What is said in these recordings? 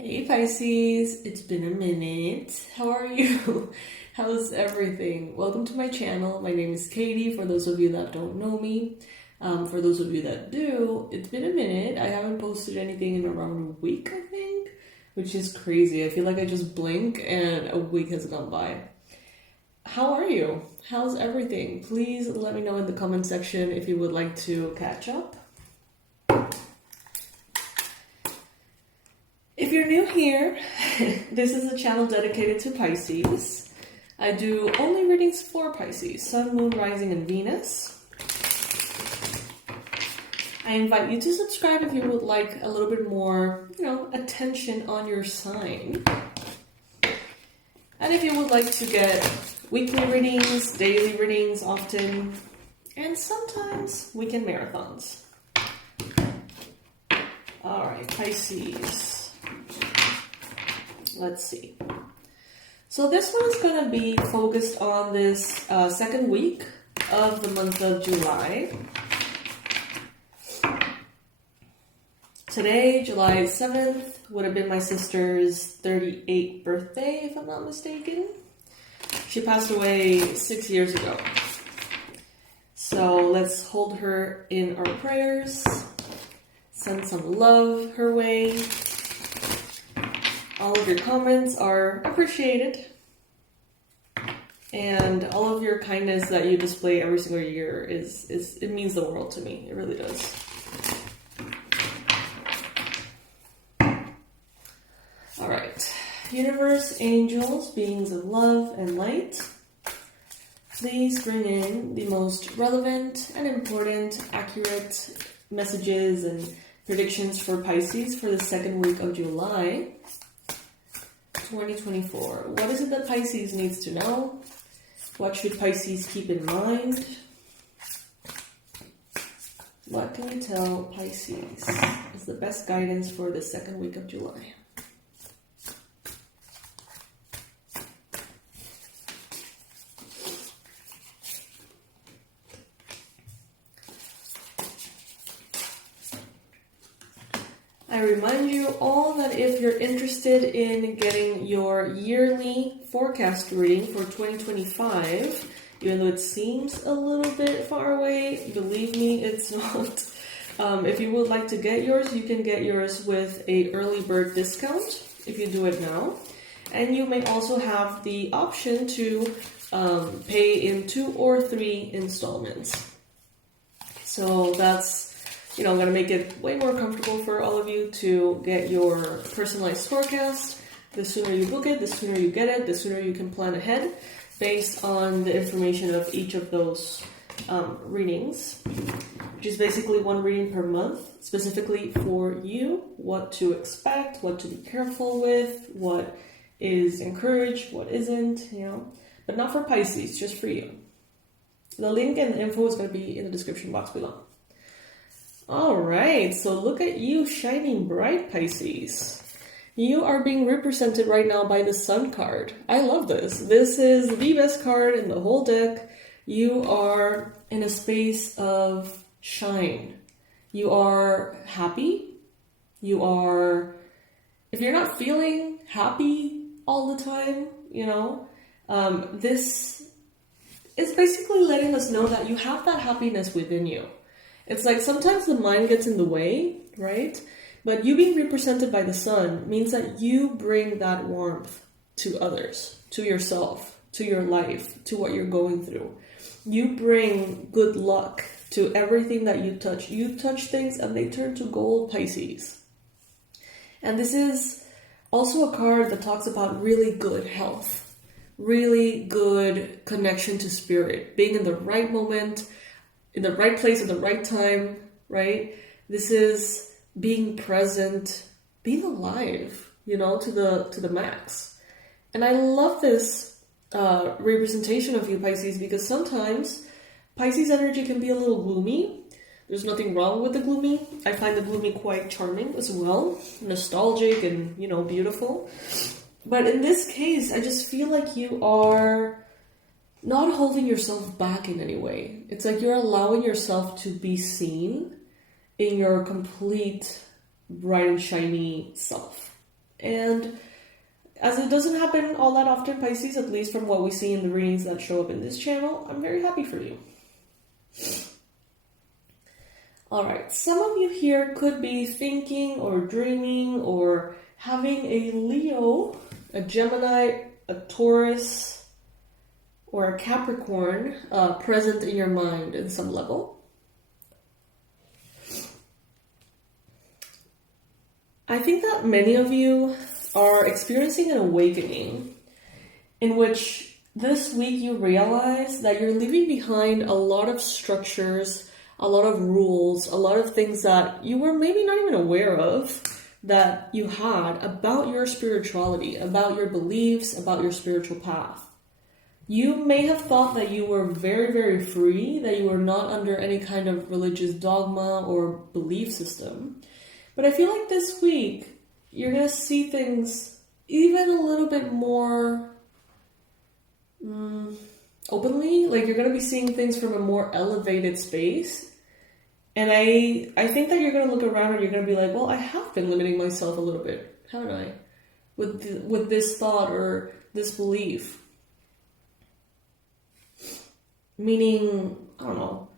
Hey Pisces, it's been a minute. How are you? How's everything? Welcome to my channel. My name is Katie, for those of you that don't know me. For those of you that do, it's been a minute. I haven't posted anything in around a week, I think, which is crazy. I feel like I just blink and a week has gone by. How are you? How's everything? Please let me know in the comment section if you would like to catch up. If you're new here, this is a channel dedicated to Pisces. I do only readings for Pisces, Sun, Moon, Rising, and Venus. I invite you to subscribe if you would like a little bit more, attention on your sign. And if you would like to get weekly readings, daily readings often, and sometimes weekend marathons. All right, Pisces. Let's see. So this one is going to be focused on this second week of the month of July. Today, July 7th, would have been my sister's 38th birthday, if I'm not mistaken. She passed away 6 years ago. So let's hold her in our prayers. Send some love her way. All of your comments are appreciated. And all of your kindness that you display every single year it means the world to me. It really does. All right. Universe, angels, beings of love and light, please bring in the most relevant and important, accurate messages and predictions for Pisces for the second week of July 2024. What is it that Pisces needs to know? What should Pisces keep in mind? What can we tell Pisces is the best guidance for the second week of July? I remind you all that if you're interested in getting your yearly forecast reading for 2025, even though it seems a little bit far away, believe me, it's not. If you would like to get yours, you can get yours with an early bird discount if you do it now. And you may also have the option to pay in 2 or 3 installments. So that's I'm going to make it way more comfortable for all of you to get your personalized forecast. The sooner you book it, the sooner you get it, the sooner you can plan ahead based on the information of each of those readings, which is basically 1 reading per month, specifically for you, what to expect, what to be careful with, what is encouraged, what isn't, but not for Pisces, just for you. The link and the info is going to be in the description box below. All right, so look at you shining bright, Pisces. You are being represented right now by the Sun card. I love this. This is the best card in the whole deck. You are in a space of shine. You are happy. You are, if you're not feeling happy all the time, this is basically letting us know that you have that happiness within you. It's like sometimes the mind gets in the way, right? But you being represented by the sun means that you bring that warmth to others, to yourself, to your life, to what you're going through. You bring good luck to everything that you touch. You touch things and they turn to gold, Pisces. And this is also a card that talks about really good health, really good connection to spirit, being in the right moment, in the right place at the right time, right? This is being present, being alive, to the max. And I love this representation of you, Pisces, because sometimes Pisces energy can be a little gloomy. There's nothing wrong with the gloomy. I find the gloomy quite charming as well, nostalgic and, beautiful. But in this case, I just feel like you are not holding yourself back in any way. It's like you're allowing yourself to be seen in your complete bright and shiny self. And as it doesn't happen all that often, Pisces, at least from what we see in the readings that show up in this channel, I'm very happy for you. Alright, some of you here could be thinking or dreaming or having a Leo, a Gemini, a Taurus, or a Capricorn present in your mind in some level. I think that many of you are experiencing an awakening in which this week you realize that you're leaving behind a lot of structures, a lot of rules, a lot of things that you were maybe not even aware of that you had about your spirituality, about your beliefs, about your spiritual path. You may have thought that you were very, very free, that you were not under any kind of religious dogma or belief system. But I feel like this week, you're going to see things even a little bit more openly. Like, you're going to be seeing things from a more elevated space. And I think that you're going to look around and you're going to be like, well, I have been limiting myself a little bit, haven't I? With this thought or this belief. Meaning, I don't know,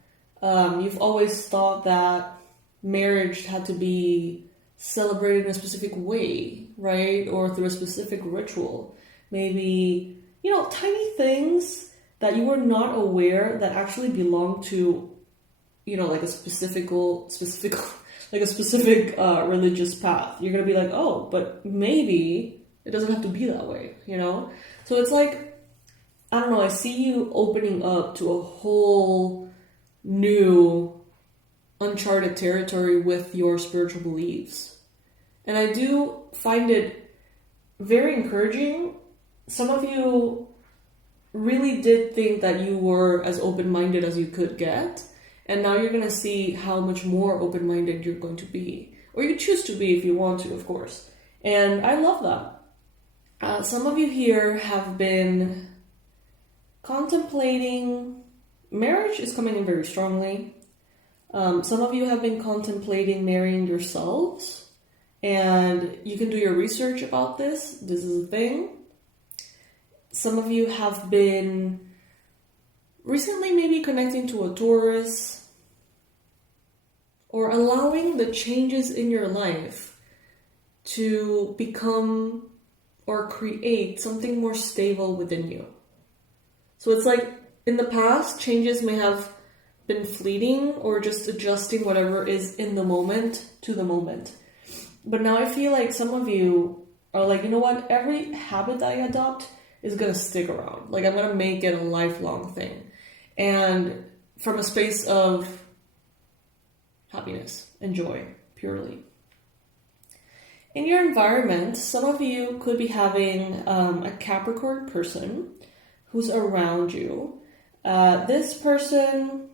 you've always thought that marriage had to be celebrated in a specific way, right? Or through a specific ritual. Maybe, tiny things that you were not aware that actually belong to, like a specific religious path. You're going to be like, oh, but maybe it doesn't have to be that way, So it's like, I don't know, I see you opening up to a whole new uncharted territory with your spiritual beliefs. And I do find it very encouraging. Some of you really did think that you were as open-minded as you could get. And now you're going to see how much more open-minded you're going to be. Or you choose to be if you want to, of course. And I love that. Some of you here have been contemplating, marriage is coming in very strongly. Some of you have been contemplating marrying yourselves, and you can do your research about this. This is a thing. Some of you have been recently maybe connecting to a Taurus, or allowing the changes in your life to become or create something more stable within you. So it's like, in the past, changes may have been fleeting or just adjusting whatever is in the moment to the moment. But now I feel like some of you are like, you know what? Every habit I adopt is going to stick around. Like, I'm going to make it a lifelong thing. And from a space of happiness and joy, purely. In your environment, some of you could be having a Capricorn person who's around you. This person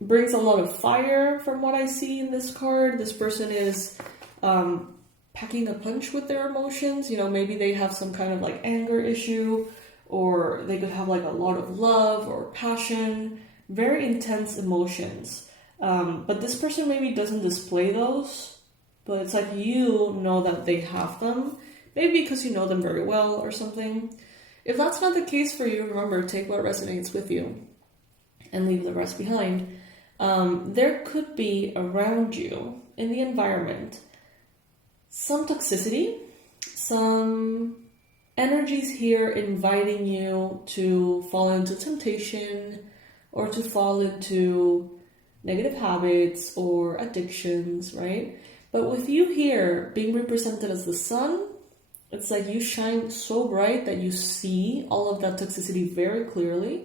brings a lot of fire from what I see in this card. This person is packing a punch with their emotions. Maybe they have some kind of like anger issue, or they could have like a lot of love or passion, very intense emotions. But this person maybe doesn't display those, but it's like you know that they have them, maybe because you know them very well or something. If that's not the case for you, remember, take what resonates with you and leave the rest behind. There could be around you in the environment some toxicity, some energies here inviting you to fall into temptation or to fall into negative habits or addictions, right? But with you here being represented as the sun, it's like you shine so bright that you see all of that toxicity very clearly.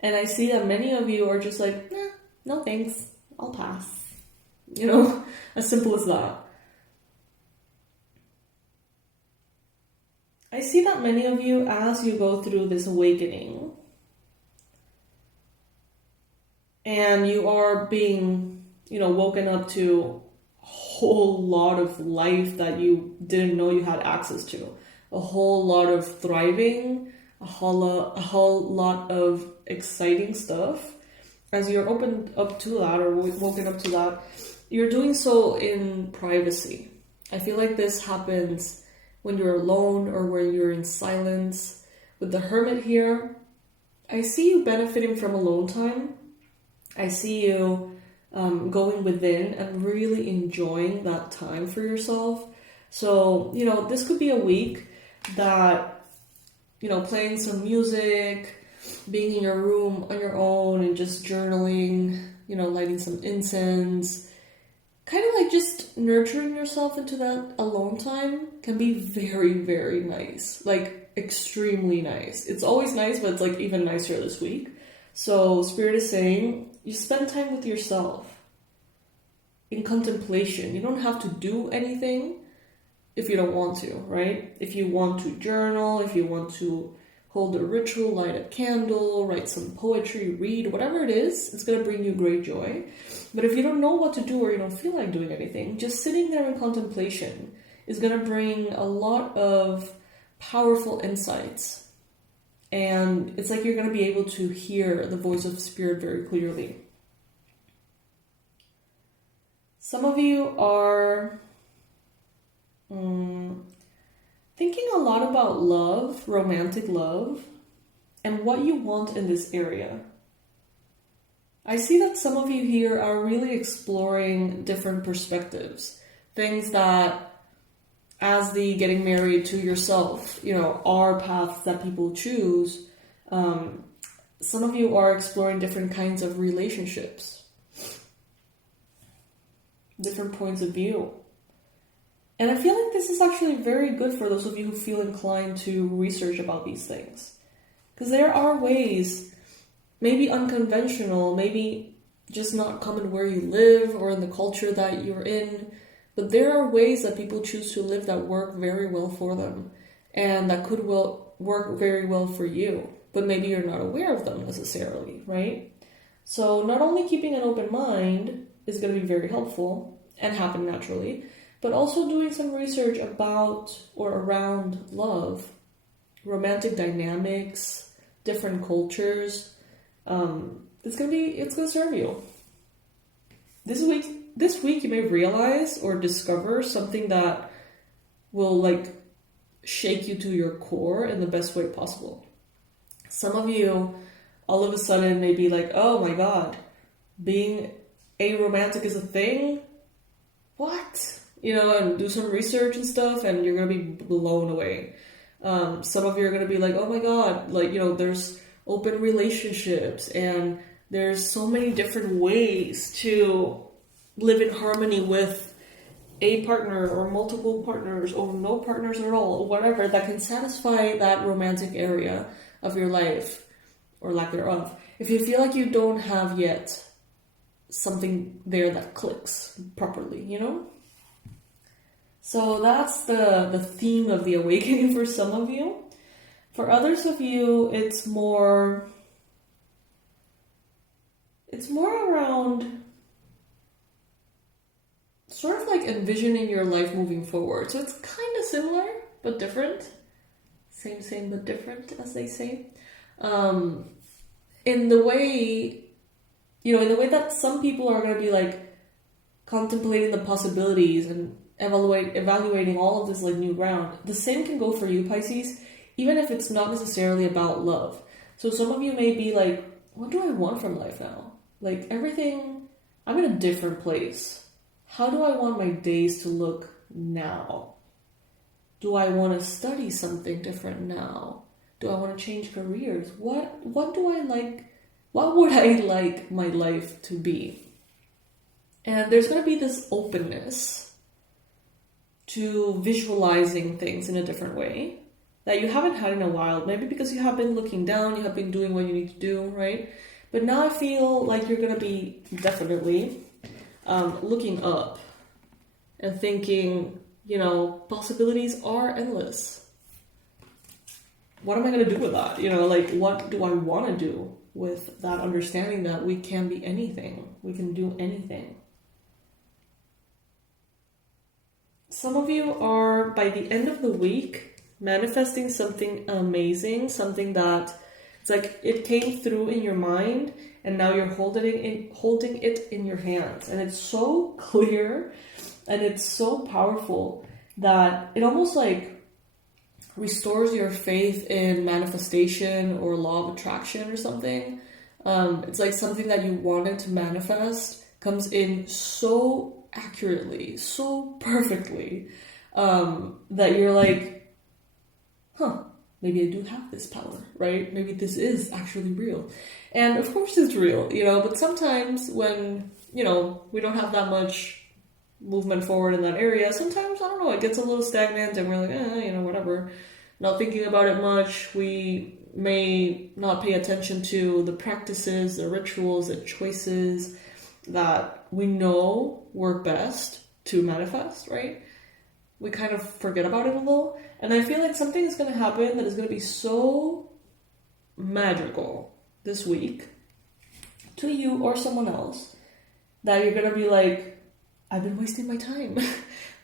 And I see that many of you are just like, no thanks, I'll pass. As simple as that. I see that many of you, as you go through this awakening, and you are being, woken up to whole lot of life that you didn't know you had access to, a whole lot of thriving, a whole lot of exciting stuff. As you're opened up to that or woken up to that, you're doing so in privacy. I feel like this happens when you're alone or when you're in silence. With the Hermit here, I see you benefiting from alone time. I see you going within and really enjoying that time for yourself. So, this could be a week that, playing some music, being in your room on your own and just journaling, lighting some incense, kind of like just nurturing yourself into that alone time can be very, very nice. Like extremely nice. It's always nice, but it's like even nicer this week. So Spirit is saying you spend time with yourself in contemplation. You don't have to do anything if you don't want to, right? If you want to journal, if you want to hold a ritual, light a candle, write some poetry, read, whatever it is, it's going to bring you great joy. But if you don't know what to do or you don't feel like doing anything, just sitting there in contemplation is going to bring a lot of powerful insights. And it's like you're going to be able to hear the voice of Spirit very clearly. Some of you are thinking a lot about love, romantic love, and what you want in this area. I see that some of you here are really exploring different perspectives, things that, as the getting married to yourself, are paths that people choose. Some of you are exploring different kinds of relationships, different points of view. And I feel like this is actually very good for those of you who feel inclined to research about these things. Because there are ways, maybe unconventional, maybe just not common where you live or in the culture that you're in, but there are ways that people choose to live that work very well for them and that could work very well for you, but maybe you're not aware of them necessarily, right? So not only keeping an open mind is going to be very helpful and happen naturally, but also doing some research about or around love, romantic dynamics, different cultures. It's gonna serve you. This week you may realize or discover something that will shake you to your core in the best way possible. Some of you all of a sudden may be like, oh my god, being aromantic is a thing? What? And do some research and stuff, and you're going to be blown away. Some of you are going to be like, oh my god, there's open relationships, and there's so many different ways to live in harmony with a partner, or multiple partners, or no partners at all, or whatever, that can satisfy that romantic area of your life, or lack thereof. If you feel like you don't have yet something there that clicks properly, So that's the theme of the awakening for some of you. For others of you, it's more around sort of like envisioning your life moving forward. So it's kind of similar, but different. Same, but different, as they say. In the way that some people are going to be contemplating the possibilities and evaluating all of this new ground. The same can go for you, Pisces, even if it's not necessarily about love. So some of you may be like, what do I want from life now? Everything, I'm in a different place. How do I want my days to look now? Do I want to study something different now? Do I want to change careers? What do I like? What would I like my life to be? And there's going to be this openness to visualizing things in a different way that you haven't had in a while. Maybe because you have been looking down, you have been doing what you need to do, right? But now I feel like you're going to be definitely looking up and thinking, possibilities are endless. What am I going to do with that? What do I want to do with that understanding that we can be anything? We can do anything. Some of you are, by the end of the week, manifesting something amazing, something that it's it came through in your mind, and now you're holding it in your hands. And it's so clear, and it's so powerful that it almost restores your faith in manifestation or law of attraction or something. It's like something that you wanted to manifest comes in so accurately, so perfectly, that you're like, maybe I do have this power, right? Maybe this is actually real. And of course it's real, but sometimes when, we don't have that much movement forward in that area, sometimes, I don't know, it gets a little stagnant and we're like, whatever, not thinking about it much. We may not pay attention to the practices, the rituals, the choices that we know work best to manifest, right? We kind of forget about it a little. And I feel like something is going to happen that is going to be so magical this week to you or someone else that you're going to be like, I've been wasting my time.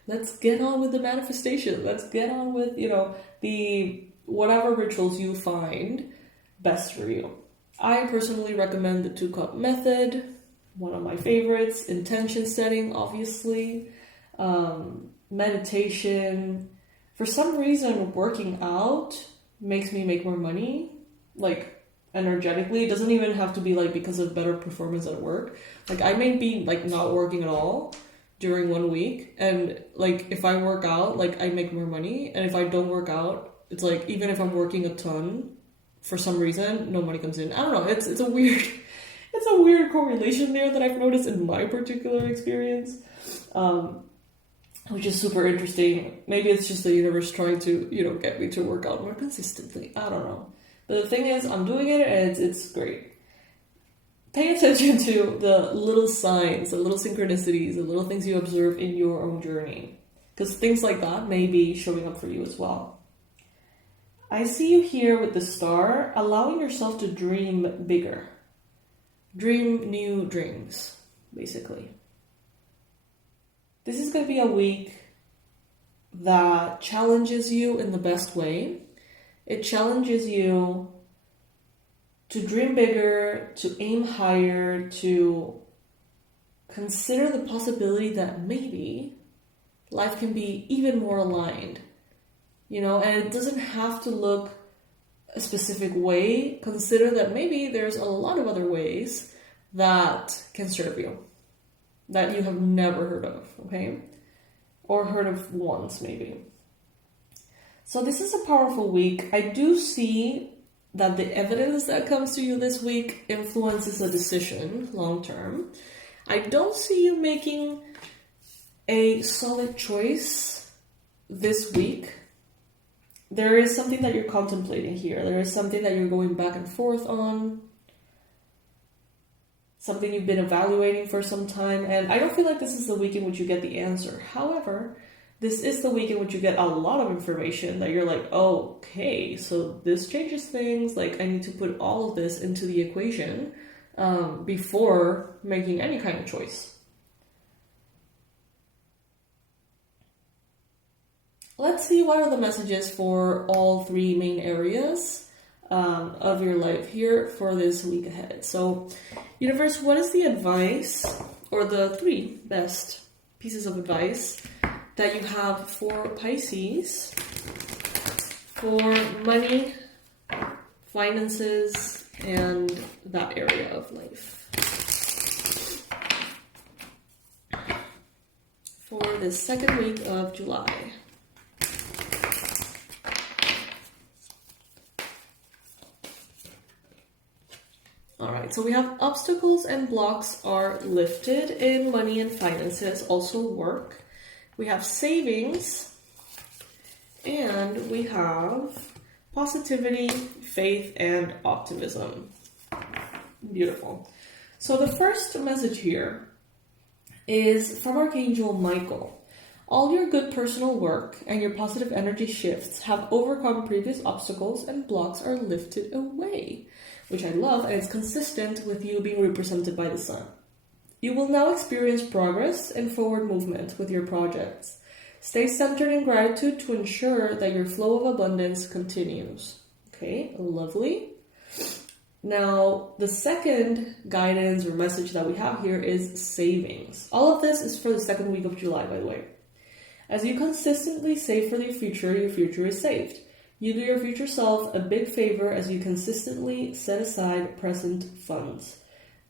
Let's get on with the manifestation. Let's get on with, the whatever rituals you find best for you. I personally recommend the 2-cup method, one of my favorites. Intention setting, obviously. Meditation. For some reason, working out makes me make more money, like energetically. It doesn't even have to be like because of better performance at work. Like I may be like not working at all during 1 week, and like if I work out, like I make more money, and if I don't work out, it's like even if I'm working a ton, for some reason no money comes in. I don't know, it's a weird correlation there that I've noticed in my particular experience, which is super interesting. Maybe it's just the universe trying to get me to work out more consistently. I don't know, but the thing is, I'm doing it and it's great. Pay attention to the little signs, the little synchronicities, the little things you observe in your own journey, because things like that may be showing up for you as well. I see you here with the star, allowing yourself to dream bigger. Dream new dreams, basically. This is going to be a week that challenges you in the best way. It challenges you to dream bigger, to aim higher, to consider the possibility that maybe life can be even more aligned, and it doesn't have to look a specific way. Consider that maybe there's a lot of other ways that can serve you, that you have never heard of, okay? Or heard of once, maybe. So this is a powerful week. I do see that the evidence that comes to you this week influences a decision long term. I don't see you making a solid choice this week. There is something that you're contemplating here. There is something that you're going back and forth on. Something you've been evaluating for some time. And I don't feel like this is the week in which you get the answer. However, this is the week in which you get a lot of information that you're like, oh, okay, so this changes things. Like, I need to put all of this into the equation before making any kind of choice. Let's see what are the messages for all three main areas of your life here for this week ahead. So, universe, what is the advice, or the 3 best pieces of advice that you have for Pisces for money, finances, and that area of life for the second week of July? Alright, so we have obstacles and blocks are lifted in money and finances, also work. We have savings, and we have positivity, faith, and optimism. Beautiful. So the first message here is from Archangel Michael. All your good personal work and your positive energy shifts have overcome previous obstacles, and blocks are lifted away, which I love, and it's consistent with you being represented by the sun. You will now experience progress and forward movement with your projects. Stay centered in gratitude to ensure that your flow of abundance continues. Okay, lovely. Now, the second guidance or message that we have here is savings. All of this is for the second week of July, by the way. As you consistently save for your future is saved. You do your future self a big favor as you consistently set aside present funds.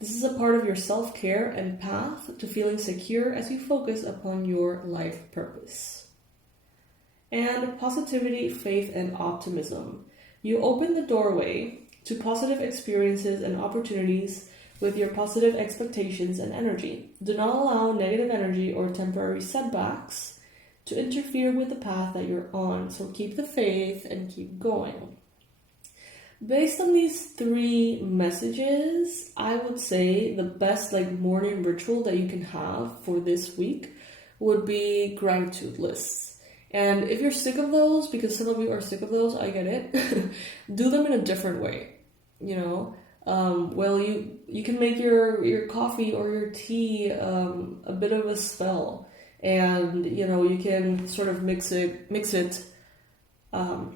This is a part of your self-care and path to feeling secure as you focus upon your life purpose. And positivity, faith, and optimism. You open the doorway to positive experiences and opportunities with your positive expectations and energy. Do not allow negative energy or temporary setbacks to interfere with the path that you're on. So keep the faith and keep going. Based on these 3 messages, I would say the best morning ritual that you can have for this week would be gratitude lists. And if you're sick of those, because some of you are sick of those, I get it, do them in a different way. You can make your coffee or your tea a bit of a spell. And, you can sort of mix it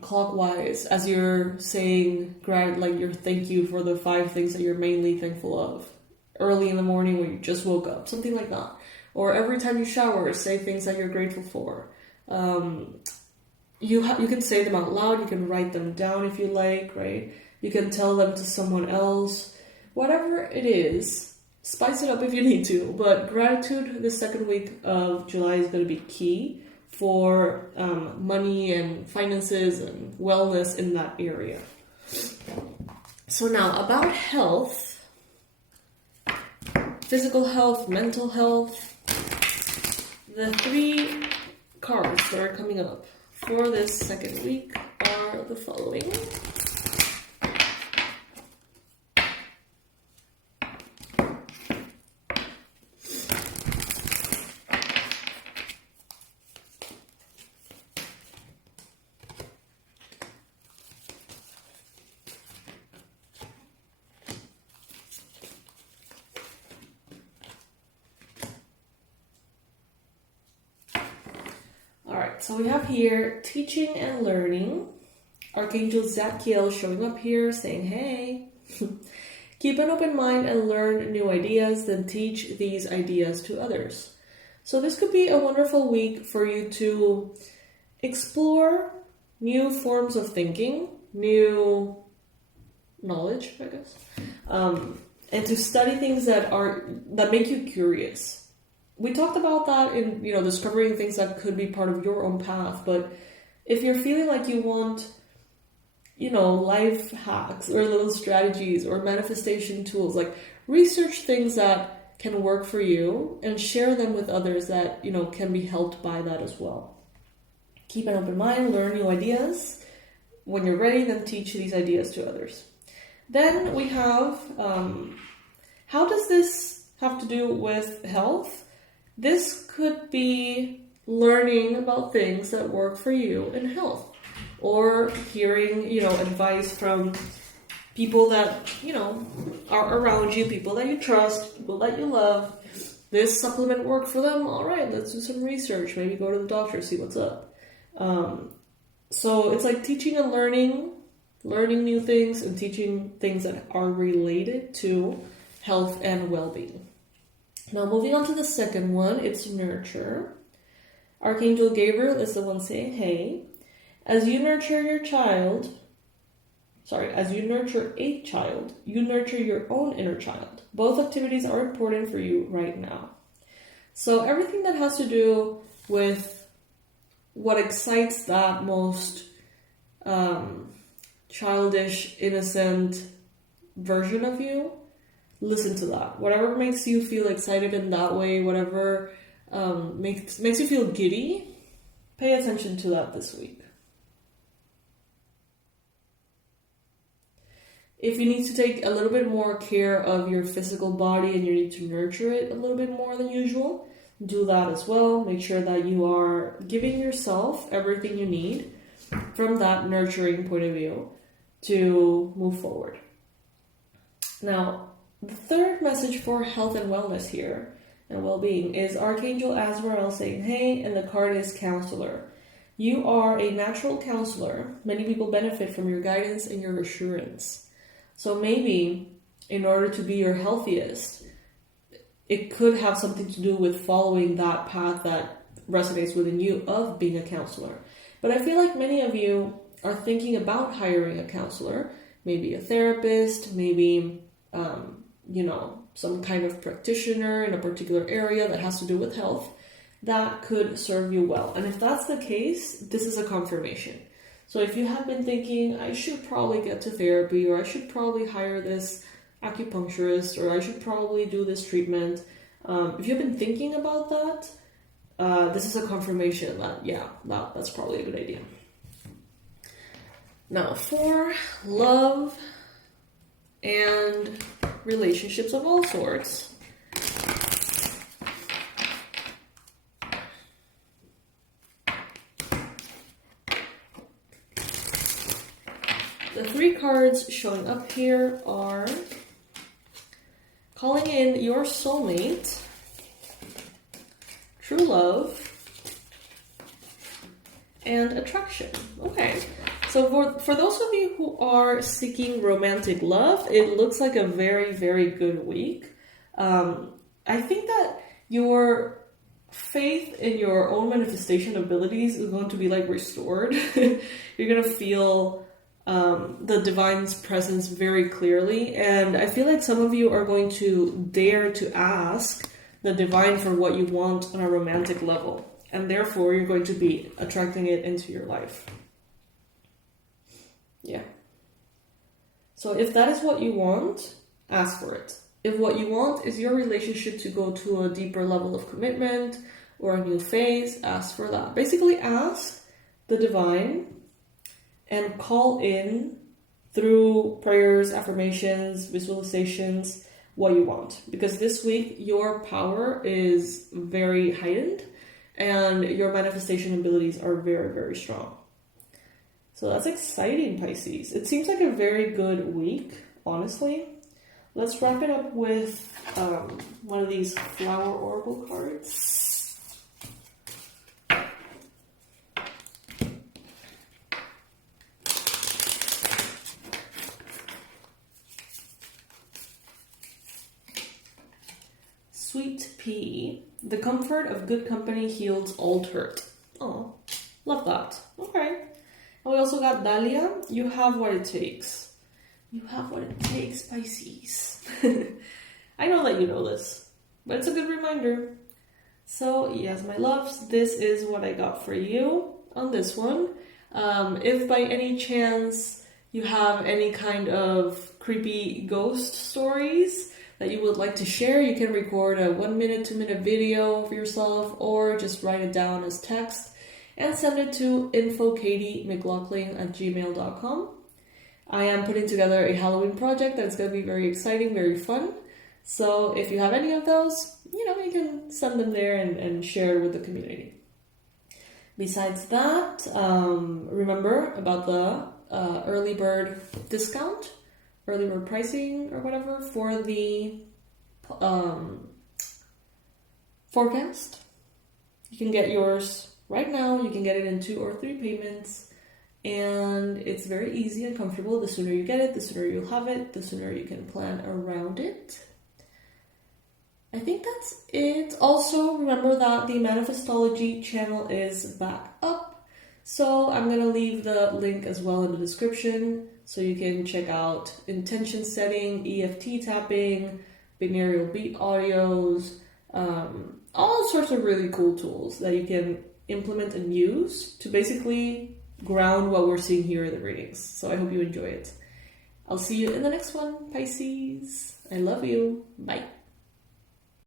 clockwise as you're saying, your thank you for the 5 things that you're mainly thankful of. Early in the morning when you just woke up, something like that. Or every time you shower, say things that you're grateful for. You can say them out loud, you can write them down if you like, right? You can tell them to someone else. Whatever it is, spice it up if you need to, but gratitude the second week of July is going to be key for money and finances and wellness in that area. So now about health, physical health, mental health, the 3 cards that are coming up for this second week are the following. So we have here teaching and learning. Archangel Zadkiel showing up here saying, hey, keep an open mind and learn new ideas, then teach these ideas to others. So this could be a wonderful week for you to explore new forms of thinking, new knowledge, I guess, and to study things that make you curious. We talked about that in, discovering things that could be part of your own path. But if you're feeling like you want, life hacks or little strategies or manifestation tools, research things that can work for you and share them with others that, can be helped by that as well. Keep an open mind, learn new ideas. When you're ready, then teach these ideas to others. Then we have, how does this have to do with health? This could be learning about things that work for you in health, or hearing, advice from people that, are around you, people that you trust, people that you love. This supplement worked for them. All right, let's do some research. Maybe go to the doctor, see what's up. So it's like teaching and learning new things and teaching things that are related to health and well-being. Now, moving on to the second one, it's nurture. Archangel Gabriel is the one saying, hey, as you nurture a child, you nurture your own inner child. Both activities are important for you right now. So everything that has to do with what excites that most childish, innocent version of you, listen to that. Whatever makes you feel excited in that way, whatever makes you feel giddy, pay attention to that this week. If you need to take a little bit more care of your physical body and you need to nurture it a little bit more than usual, do that as well. Make sure that you are giving yourself everything you need from that nurturing point of view to move forward. Now, the third message for health and wellness here and well-being is Archangel Azrael saying, hey, and the card is Counselor. You are a natural counselor. Many people benefit from your guidance and your assurance. So maybe in order to be your healthiest, it could have something to do with following that path that resonates within you of being a counselor. But I feel like many of you are thinking about hiring a counselor, maybe a therapist, maybe, some kind of practitioner in a particular area that has to do with health, that could serve you well. And if that's the case, this is a confirmation. So if you have been thinking, I should probably get to therapy, or I should probably hire this acupuncturist, or I should probably do this treatment, if you've been thinking about that, this is a confirmation that, that's probably a good idea. Now, for love and relationships of all sorts, the 3 cards showing up here are calling in your soulmate, true love, and attraction. Okay. So for those of you who are seeking romantic love, it looks like a very, very good week. I think that your faith in your own manifestation abilities is going to be like restored. You're going to feel the divine's presence very clearly. And I feel like some of you are going to dare to ask the divine for what you want on a romantic level. And therefore, you're going to be attracting it into your life. Yeah. So if that is what you want, ask for it. If what you want is your relationship to go to a deeper level of commitment or a new phase, ask for that. Basically, ask the divine and call in through prayers, affirmations, visualizations, what you want. Because this week, your power is very heightened and your manifestation abilities are very, very strong. So that's exciting, Pisces. It seems like a very good week, honestly. Let's wrap it up with one of these flower oracle cards. Sweet Pea. The comfort of good company heals old hurt. Oh, love that. Okay. And we also got Dahlia. You have what it takes. You have what it takes, Pisces. I know that you know this, but it's a good reminder. So, yes, my loves, this is what I got for you on this one. If by any chance you have any kind of creepy ghost stories that you would like to share, you can record a 1 minute, 2 minute video of yourself, or just write it down as text and send it to infokatiemclaughlin@gmail.com. I am putting together a Halloween project that's going to be very exciting, very fun. So if you have any of those, you can send them there and share it with the community. Besides that, remember about the early bird discount, early bird pricing or whatever for the forecast. You can get yours right now. You can get it in 2 or 3 payments. And it's very easy and comfortable. The sooner you get it, the sooner you'll have it, the sooner you can plan around it. I think that's it. Also, remember that the Manifestology channel is back up. So I'm going to leave the link as well in the description so you can check out intention setting, EFT tapping, binaural beat audios, all sorts of really cool tools that you can implement and use to basically ground what we're seeing here in the readings. So I hope you enjoy it. I'll see you in the next one, Pisces. I love you. Bye.